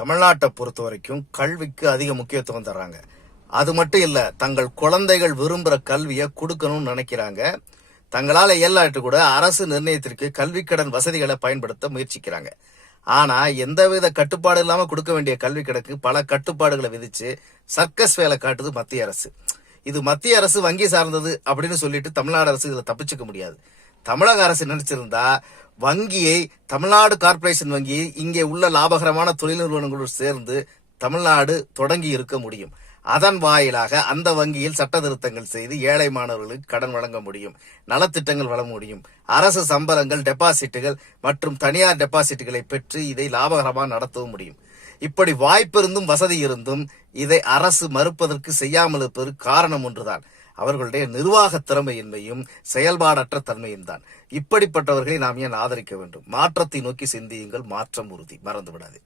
தமிழ்நாட்டை பொறுத்த வரைக்கும் கல்விக்கு அதிக முக்கியத்துவம் தர்றாங்க. அது மட்டும் இல்ல, தங்கள் குழந்தைகள் விரும்புற கல்வியை கொடுக்கணும்னு நினைக்கிறாங்க. தங்களால இயலாட்டு கூட அரசு நிர்ணயத்திற்கு கல்வி கடன் வசதிகளை பயன்படுத்த முயற்சிக்கிறாங்க. ஆனா எந்தவித கட்டுப்பாடு இல்லாம கொடுக்க வேண்டிய கல்வி கணக்கு பல கட்டுப்பாடுகளை விதிச்சு சர்க்கஸ் வேலை காட்டுது மத்திய அரசு. இது மத்திய அரசு வங்கி சார்ந்தது அப்படின்னு சொல்லிட்டு தமிழ்நாடு அரசு இதுல தப்பிச்சுக்க முடியாது. தமிழக அரசு நினைச்சிருந்தா வங்கியை, தமிழ்நாடு கார்ப்பரேஷன் வங்கியை இங்கே உள்ள லாபகரமான தொழில் நிறுவனங்களோடு சேர்ந்து தமிழ்நாடு தொடங்கி இருக்க முடியும். அதன் வாயிலாக அந்த வங்கியில் சட்ட திருத்தங்கள் செய்து ஏழை மாணவர்களுக்கு கடன் வழங்க முடியும், நலத்திட்டங்கள் வழங்க முடியும், அரசு சம்பளங்கள், டெபாசிட்டுகள் மற்றும் தனியார் டெபாசிட்டுகளை பெற்று இதை லாபகரமாக நடத்தவும் முடியும். இப்படி வாய்ப்பு இருந்தும் வசதி இருந்தும் இதை அரசு மறுப்பதற்கு, செய்யாமல் இருப்பதற்கு காரணம் ஒன்றுதான், அவர்களுடைய நிர்வாக திறமையின்மையும் செயல்பாடற்ற தன்மையும் தான். இப்படிப்பட்டவர்களை நாம் ஏன் ஆதரிக்க வேண்டும்? மாற்றத்தை நோக்கி சிந்தியுங்கள், மாற்றம் உறுதி, மறந்து விடாது.